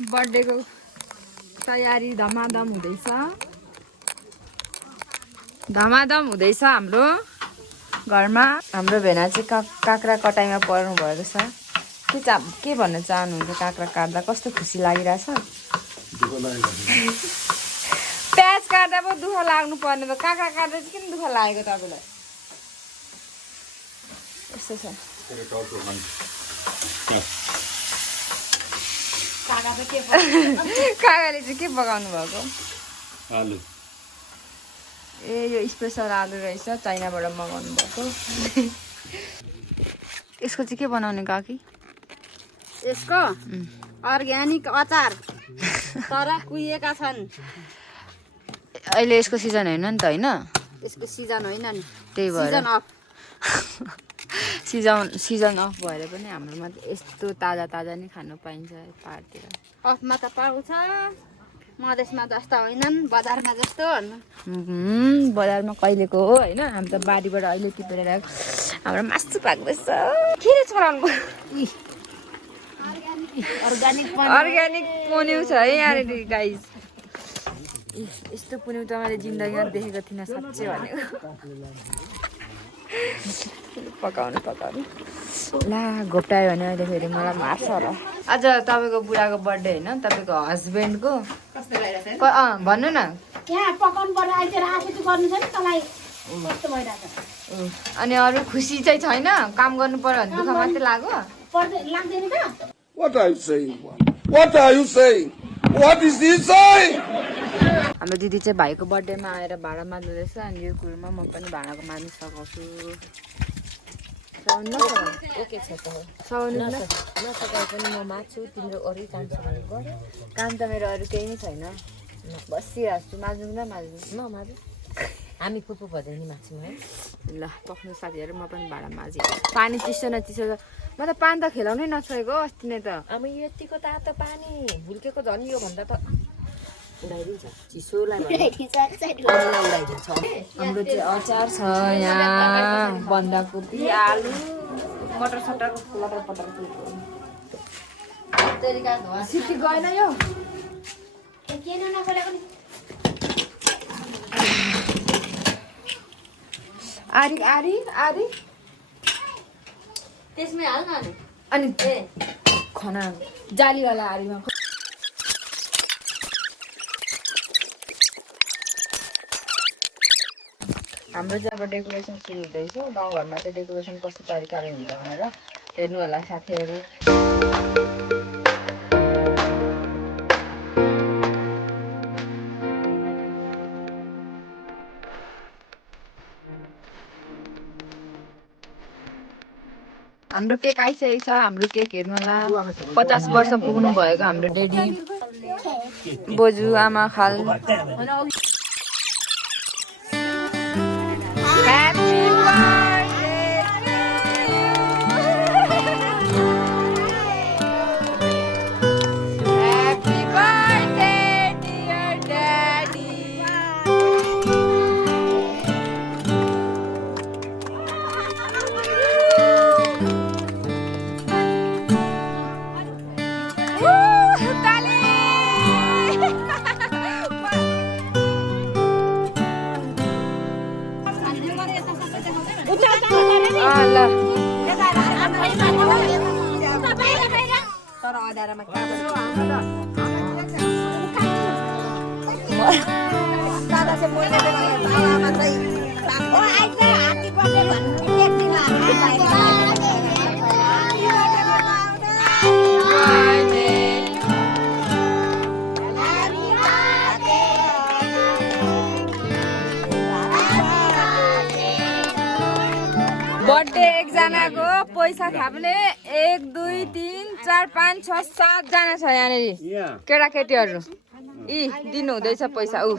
बर्थडेको तयारी धमाधम हुँदैछ हाम्रो घरमा। हाम्रो भेना चाहिँ काँक्रा कटाइमा पर्नु भएको छ। के भन्न चाहनुहुन्छ? काँक्रा काट्दा कस्तो खुसी लागिरहेछ? प्याज काट्दा पो दुःख लाग्नु पर्ने त काँक्रा काट्दा चाहिँ किन दुःख लागेको तपाईँलाई? यस्तो छ। काकाले चाहिँ के पकाउनु भएको? आलु। ए यो स्पेसल आलु रहेछ, चाइनाबाट मगाउनु भएको। यसको चाहिँ के बनाउने काकी? यसको अर्ग्यानिक अचार तर कुहिएका छन्। अहिले यसको सिजन होइन नि त, होइन? यसको सिजन होइन नि, त्यही भएर सिजन अफ। सिजन अफ भएर पनि हाम्रोमा यस्तो ताजा ताजा नै खानु पाइन्छ पाहाडतिर। अफमा त पाउँछ, मधेसमा जस्तो होइनन्, बजारमा जस्तो। बजारमा कहिलेको हो होइन? हामी त बारीबाट अहिले टिपेर ल्याएको। हाम्रो मासु पाक्दैछ। के रे छोराको अर्ग्यानिक पन्यु छ है यहाँनिर गाइस। यस्तो पन्यु त मैले जिन्दगीमा देखेको थिइनँ साँच्चै भनेको। पकाउनु ला घोप्टायो भने अहिले फेरि मलाई मार्छ होला। आज तपाईँको बुढाको बर्थडे होइन, तपाईँको हस्बेन्डको। भन्नु न। यहाँ पकाउनु पर्ने अहिले राखेको गर्नु छ नि तँलाई कस्तो भइरहेछ। अनि अरू खुसी चाहिँ छैन? काम गर्नु पर्यो भने दुःख मात्रै लाग्यो? लाग्दैन त? What are you saying? What are you saying? What is he saying? हाम्रो दिदी चाहिँ भाइको बर्थडेमा आएर भाडा माग्दैछ अनि यो कुरोमा म पनि भाडाको माग्न सकाउँछु। ओके छ त। सौनु नसकाए पनि म माग्छु, तिम्रो अरू काम छ भने गर। काम त मेरो अरू केही नै छैन, बसिरहेको छु। माग्नु न माग्नु नमाग्नु, हामी फुपू भएर नि माग्छौँ है। ल पक्नु साथीहरू, म पनि भाडा माझेँ। पानी चिसो न चिसो त म त पानी त खेलाउनै नछोएको अस्ति नै त। अब यतिको तातो पानी भुल्केको झन् यो भन्दा त उडाइदिन्छ, चिसोलाई उडाइदिन्छ। हाम्रो चाहिँ अचार छ यहाँ, बन्दाकोपी, आलु, मटर सटर लटर पटर। सिटी गएन यो आरी आरी आरी त्यसमै हाल न अनि खना जालीवाला आरीमा। हाम्रो चाहिँ अब डेकोरेसन सुरु हुँदैछ। गाउँघरमा चाहिँ डेकोरेसन कस्तो तरिकाले हुन्छ भनेर हेर्नु होला साथीहरू। हाम्रो केक आइसकेको छ। हाम्रो केक हेर्नु होला। 50 वर्ष पुग्नु भएको हाम्रो डेडी, बोजू, आमा, खाल। बर्थडे एकजनाको पैसा थाप्ने 1 2 3 4 5 6 7 जना छ यहाँनिर केटाकेटीहरू। यी दिनु हुँदैछ पैसा। ऊ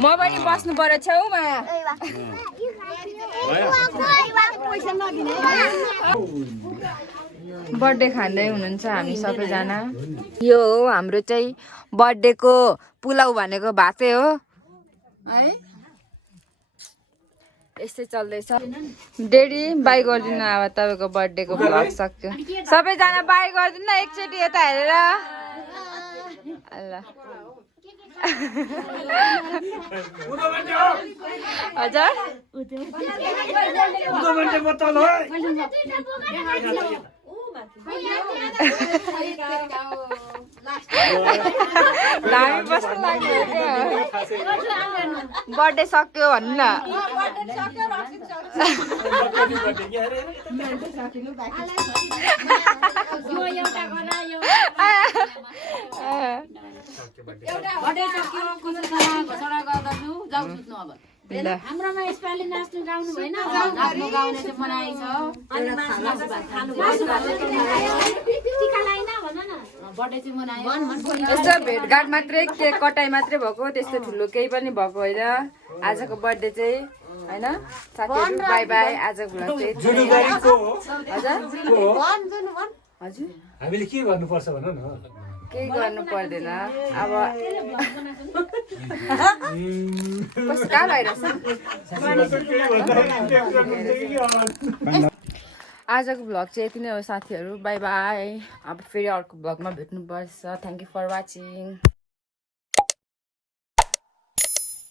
म पनि बस्नु पर्यो छेउमा। बर्थडे खाँदै हुनुहुन्छ हामी सबैजना। यो हो हाम्रो चाहिँ बर्थडेको पुलाउ भनेको भातै हो है। यस्तै चल्दैछ डेडी बाई गरिदिनु अब तपाईँको बर्थडेको भ्लग सक्यो सबैजना बाई गरिदिनु न एकचोटि यता हेरेर ल हजुर हामी बस्नु लाग्यो बर्थडे सक्यो भन्नु न हाम्रोमा यसपालि नाच्नु गाउनु भएन नाच्नु गाउने चाहिँ बनाएको छ टिका लाइन भन न बर्थडे चाहिँ मनायो यस्तो भेटघाट मात्रै केक कटाइ मात्रै भएको त्यस्तो ठुलो केही पनि भएको होइन आजको बर्थडे चाहिँ होइन साथीहरू बाई बाई आजको भ्लग चाहिँ हजुर हामीले के गर्नुपर्छ भन न केही गर्नु पर्दैन अब कहाँ भइरहेछ आजको भ्लग चाहिँ यति नै हो साथीहरू बाई बाई अब फेरि अर्को भ्लगमा भेट्नुपर्छ थ्याङ्क यू फर वाचिङ